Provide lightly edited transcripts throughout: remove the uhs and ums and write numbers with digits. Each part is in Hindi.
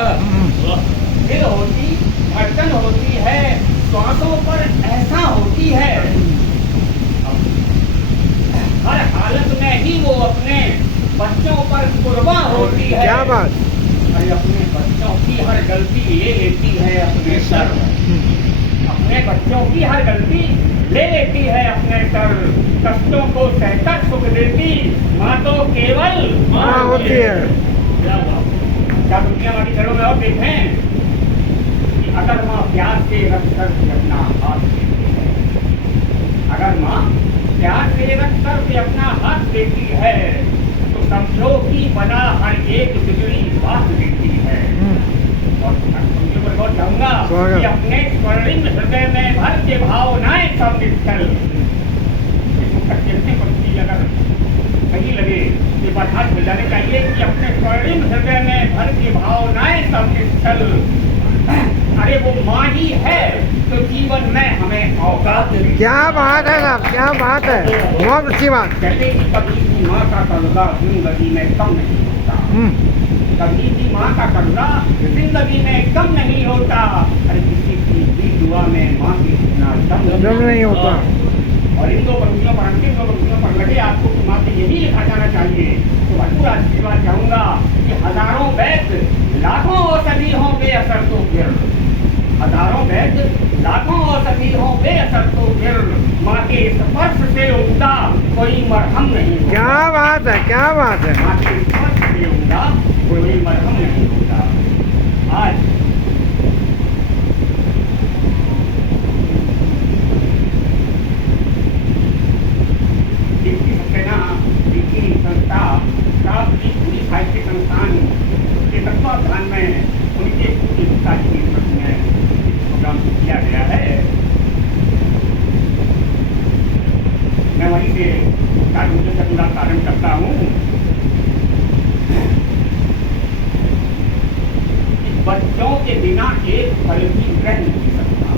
दिल होती, धड़कन होती है, श्वासों पर ऐसा होती है, हर हालत में ही वो अपने बच्चों पर कुर्बान होती है। क्या बात। अरे अपने बच्चों की हर गलती ले लेती है अपने सर, अपने बच्चों की हर गलती ले लेती है अपने सर। कष्टों को सहकर सुख देती माँ तो केवल माँ होती है। क्या दुनिया वाली घरों में और देखें कि अगर माँ प्यार से रख कर के अपना हाथ देती है, अगर माँ प्यार से रख कर के अपना हाथ देती है तो समझो कि बना हर एक बिगड़ी बात देती है। और समझो पर बहुत चाहूंगा कि अपने स्वर्णिम हृदय में भर के भावनाएं सम्मिलित कर कहते पंक्ति अगर कहीं लगे ये बात हाथ मिल जाने चाहिए कि अपने स्वर्णिम हृदय में भर के भावनाएं सम्मिलित कर। अरे वो माँ ही है तो जीवन में हमें औकात देती है। क्या बात है साहब, क्या बात है, बहुत अच्छी बात। कहते कि कभी भी माँ का कर्जा जिंदगी में कम नहीं होता, कभी भी माँ का कर्जा जिंदगी में कम नहीं होता। अरे किसी की भी दुआ में माँ की इतना दम नहीं होता। और इन दो पंक्तियों पर, अंतिम दो पंक्तियों पर लगे आपको कि माँ से यही लिखा जाना चाहिए। तो भरपूर आशीर्वाद चाहूंगा कि हजारों वैद्य लाखों औषधि हों बेअसर तो फिर, हजारों वैद्य लाखों औषधि हों बेअसर तो फिर माँ के स्पर्श से उमदा कोई मरहम नहीं होता। क्या बात है, क्या बात है। माँ के स्पर्श से उमदा कोई मरहम नहीं होता। आज संस्था पूरी साहित्य संस्थान के तत्वाधान में उनके पूरी पिता की स्मृति में प्रोग्राम किया गया है। मैं वहीं से कार्य का पूरा प्रारंभ करता हूँ। बच्चों के बिना एक पल भी रह नहीं सकता।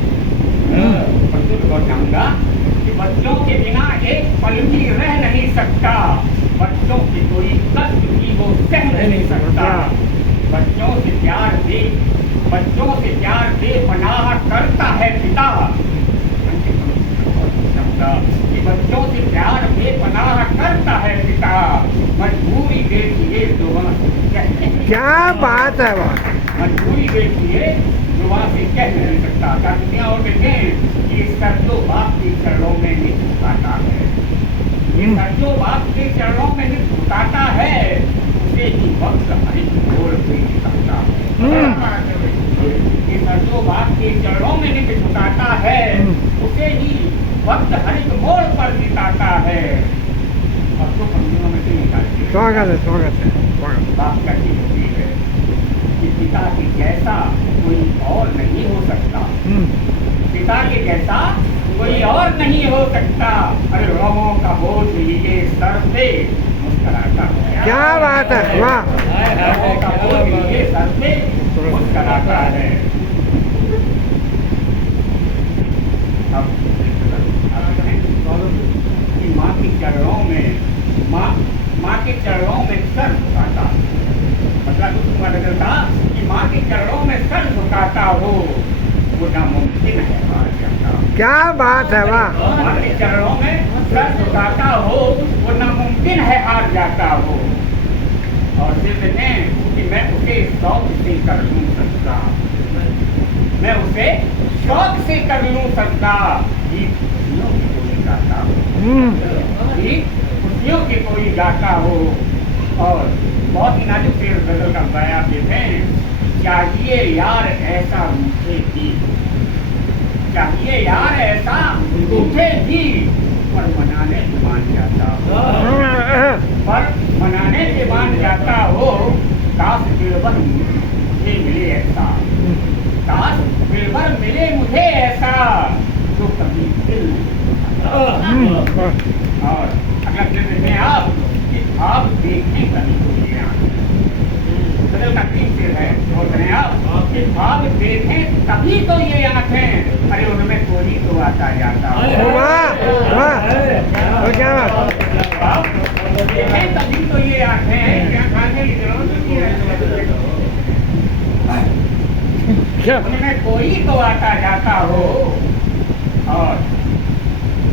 और चाहूंगा कि बच्चों के बिना एक पल भी रह नहीं सकता। बच्चों की कोई कष्ट भी वो सह नहीं सकता। बच्चों से प्यार दे, बच्चों से प्यार दे पनाह करता है पिता। कि बच्चों से प्यार दे पनाह करता है पिता, मजबूरी देखिए तो क्या बात है। मजबूरी देखिए जुबां से कह नहीं सकता। क्या दुनिया और देखें कि सर तो बाप के चरणों में नहीं झुकाता है, ये सर जो बाप के चरणों में नहीं झुकाता है उसे ही वक्त हरि बोल भी सकता है। ये सर जो बाप के चरणों में नहीं झुकाता है उसे ही वक्त हरि मोड़ पर जिताता है। और तो पंक्तियों में से निकालते स्वागत है, स्वागत है, स्वागत। बाप का ही होती है कि पिता के जैसा कोई और नहीं हो सकता, पिता के जैसा कोई और नहीं हो सकता। अरे रोमों का बोझ लिए सर पे मुस्कुराता है। क्या बात है, वाह। रोमों का बोझ लिए सर पे मुस्कुराता है। अब कि माँ के चरणों में माँ के चरणों में सर झुकाता, मतलब उसका मतलब था कि माँ के चरणों में सर झुकाता हो वो नामुमकिन है हार जाता। क्या बात है, वाह। माँ के चरणों में सर झुकाता हो वो नामुमकिन है हार जाता हो। और सिर्फ ने कि मैं उसे शौक से कर लूँ सकता, मैं उसे शौक से कर लूँ सकता। खुशियों की कोई गाता हो। और बहुत ही नाजुक से गजल का बयान देखें। चाहिए यार ऐसा मुझे भी, चाहिए यार ऐसा मुझे भी, पर मनाने से मान जाता हो, पर मनाने से मान जाता हो। काश दिलबर मुझे मिले ऐसा, काश दिलबर मिले मुझे ऐसा जो कभी दिल। और अगर कहते हैं आप कि आप देखें कभी कोई बदल का ठीक से है और कहें आप कि आप देखें तभी तो ये आंखें। अरे उनमें कोई तो आता जाता हो। आप देखें तभी तो ये आंखें। क्या खाने की जरूरत नहीं है। क्या उनमें कोई तो आता जाता हो और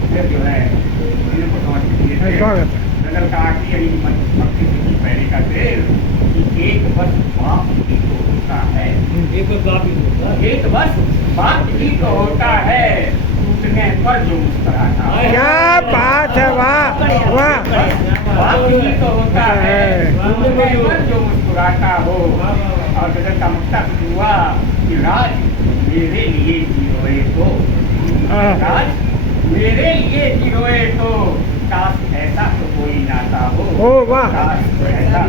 फिर जो है इनको समझ लीजिए स्वागत है नगर का आखिरी अली मक्खी की पैरी का तेल कि एक बस बाप ही तो होता है एक बस बाप ही तो होता है टूटने पर जो मुस्कुराता है क्या बात है वाह वाह बाप ही तो होता है टूटने पर जो मुस्कुराता हो और गजल का मकसद हुआ कि राज मेरे लिए जी रोए तो राज मेरे लिए जी रोए तो काश ऐसा तो कोई नाता हो ओ वाह काश ऐसा